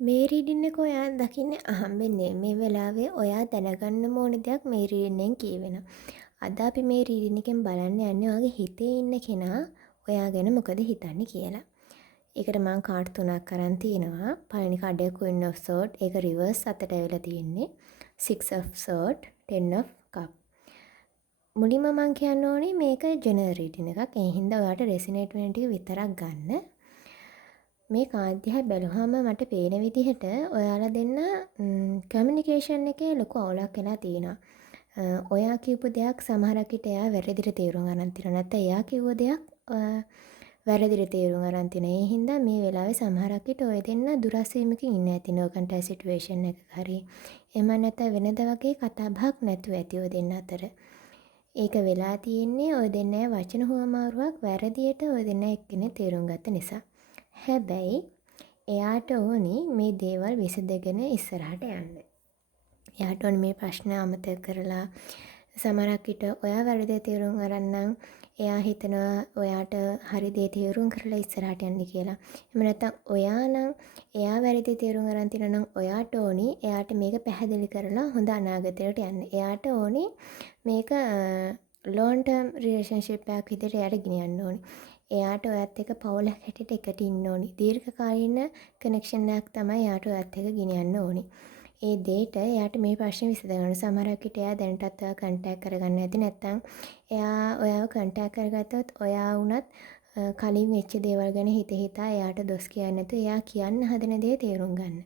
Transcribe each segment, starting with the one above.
මේ රීඩින් එක ඔයා දකින්නේ අහම්බෙන්නේ. මේ වෙලාවේ ඔයා දැනගන්න ඕන දෙයක් මේ රීඩින් එකෙන් කියවෙනවා. අද අපි මේ රීඩින් එකෙන් බලන්න යන්නේ ඔයාගේ හිතේ ඉන්න කෙනා ඔයා ගැන මොකද හිතන්නේ කියලා. ඒකට මම කාඩ් 3ක් අරන් තිනවා. පළවෙනි කාඩ් එක Queen of Swords. ඒක රිවර්ස් අතට ඇවිල්ලා තියෙන්නේ. Six of Swords, Ten of Cup. මුලින්ම මම කියන්න ඕනේ මේක ජෙනරල් රීඩින් එකක්. ඒ හින්දා ඔයාට රෙසිනේට් වෙන ටික විතරක් ගන්න. මේ කාඩ් දිහා බැලුවාම මට පේන විදිහට ඔයාලා දෙන්න කමියුනිකේෂන් එකේ ලොකු අවුලක් වෙලා තියෙනවා. ඔයා කියපු දෙයක් සමහරක් විට එයා වැරදිට තේරුම් ගන්න තියෙනවා. නැත්නම් එයා කිව්ව දෙයක් වැරදිට තේරුම් ගන්න තියෙනවා. ඒ හින්දා මේ වෙලාවේ සමහරක් විට ඔය දෙන්න දුරස් වීමකින් ඉන්න ඇති නෝකන්ටයි සිටුේෂන් එකක හරි. එහෙම නැත්නම් වෙනද වගේ කතා බහක් නැතුව ඇති ඔය දෙන්න අතර. ඒක වෙලා තියෙන්නේ ඔය දෙන්නගේ වචන හුවමාරුවක් වැරදියට ඔය දෙන්න එක්කෙනෙක් තේරුම් ගත්ත නිසා. හැබැයි එයාට ඕනි මේ දේවල් විසඳගෙන ඉස්සරහට යන්න. එයාට ඕනි මේ ප්‍රශ්න අමතක කරලා සමහරක් විට ඔයා වැරදි තේරුම් අරන් නම් එයා හිතනවා ඔයාට හරි දේ තේරුම් කරලා ඉස්සරහට යන්න කියලා. එහෙම නැත්නම් ඔයා නම් එයා වැරදි තේරුම් අරන් තිනා නම් ඔයාට ඕනි එයාට මේක පැහැදිලි කරලා හොඳ අනාගතයකට යන්න. එයාට ඕනි මේක long term relationship එකක් විදිහට එයාට ගෙනියන්න ඕනි. එයාට ඔයත් එක්ක පවුලක් හැටියට එකට ඉන්න ඕනි. දීර්ඝකාලීන කනෙක්ෂන් එකක් තමයි එයාට ඔයත් එක්ක ගෙනියන්න ඕනි. ඒ දේට එයාට මේ ප්‍රශ්නේ විසඳගන්න සමහරක් විට එයා දැනටත් ඔයාව කන්ටැක්ට් කරගන්න නැති නැත්නම් එයා ඔයාව කන්ටැක්ට් කරගත්තොත් ඔයා වුණත් කලින් වෙච්ච දේවල් ගැන හිතා එයාට දොස් කියන්නේ නැතුව එයා කියන්න හදන දේ තේරුම් ගන්න.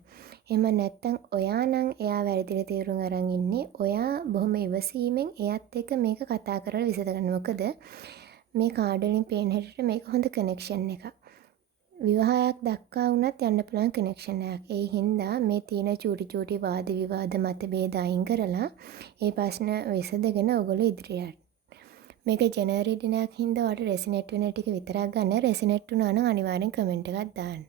එහෙම නැත්නම් ඔයා නම් එයා වැරදිට තේරුම් අරන් ඉන්නේ. ඔයා බොහොම ඉවසීමෙන් එයාත් එක්ක මේක කතා කරලා විසඳගන්න. මොකද මේ කාඩ් වලින් පේන හැටියට මේක හොඳ කනෙක්ෂන් එකක්. විවාහයක් දක්වා වුණත් යන්න පුළුවන් කනෙක්ෂන් එකක්. ඒ හින්දා මේ තියෙන චූටි වාද විවාද මතභේද අයින් කරලා ඒ ප්‍රශ්න විසඳගෙන ඔයගොල්ලෝ ඉදිරියට. මේක ජෙනරල් රීඩින් එකක් හින්දා ඔයාලට රෙසිනේට් වෙන ටික විතරක් ගන්න. රෙසිනේට් වුණා නම් අනිවාර්යෙන් කමෙන්ට් එකක් දාන්න.